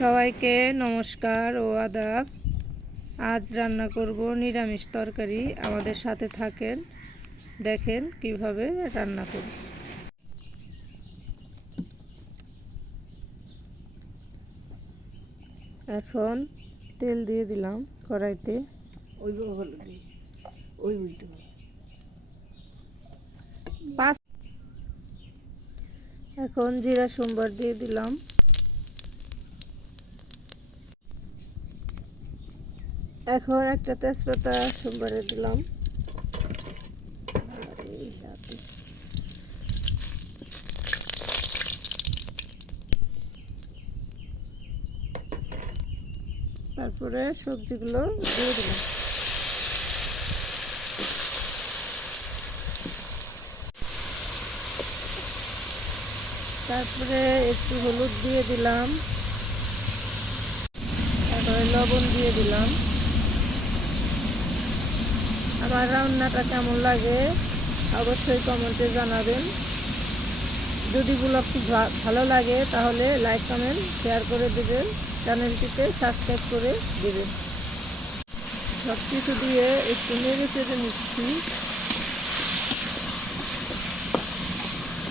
সবাইকে নমস্কার ও আদাব। আজ রান্না করব নিরামিষ তরকারি। আমাদের সাথে থাকেন, দেখেন কিভাবে রান্না করি। এখন তেল দিয়ে দিলাম কড়াইতে। এখন জিরা সম্বার দিয়ে দিলাম। এখন একটা তেজপাতা সম্বারে দিলাম। তারপরে সবজিগুলো দিয়ে দিলাম। তারপরে একটু হলুদ দিয়ে দিলাম, তারপরে লবণ দিয়ে দিলাম। আমার রান্নাটা কেমন লাগে অবশ্যই কমেন্টে জানাবেন। যদি ব্লগটি ভালো লাগে তাহলে লাইক কমেন্ট শেয়ার করে দেবেন, চ্যানেলটিতে সাবস্ক্রাইব করে দেবেন। সব কিছু দিয়ে একটু নেড়ে চেড়ে নিচ্ছি।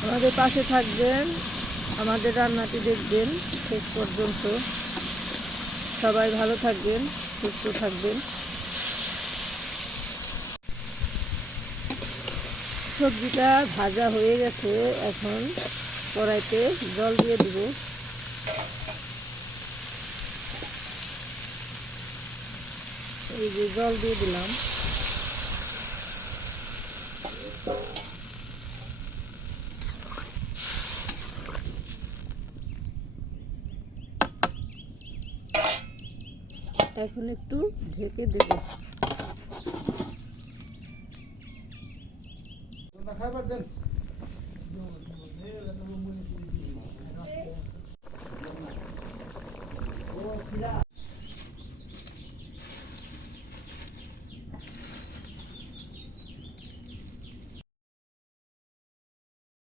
আমাদের পাশে থাকবেন, আমাদের রান্নাটি দেখবেন শেষ পর্যন্ত। সবাই ভালো থাকবেন, সুস্থ থাকবেন। সবজিটা ভাজা হয়ে গেছে। এখন কড়াইতে জল দিয়ে দেব। এই যে জল দিয়ে দিলাম। এখন একটু ঢেকে দেব।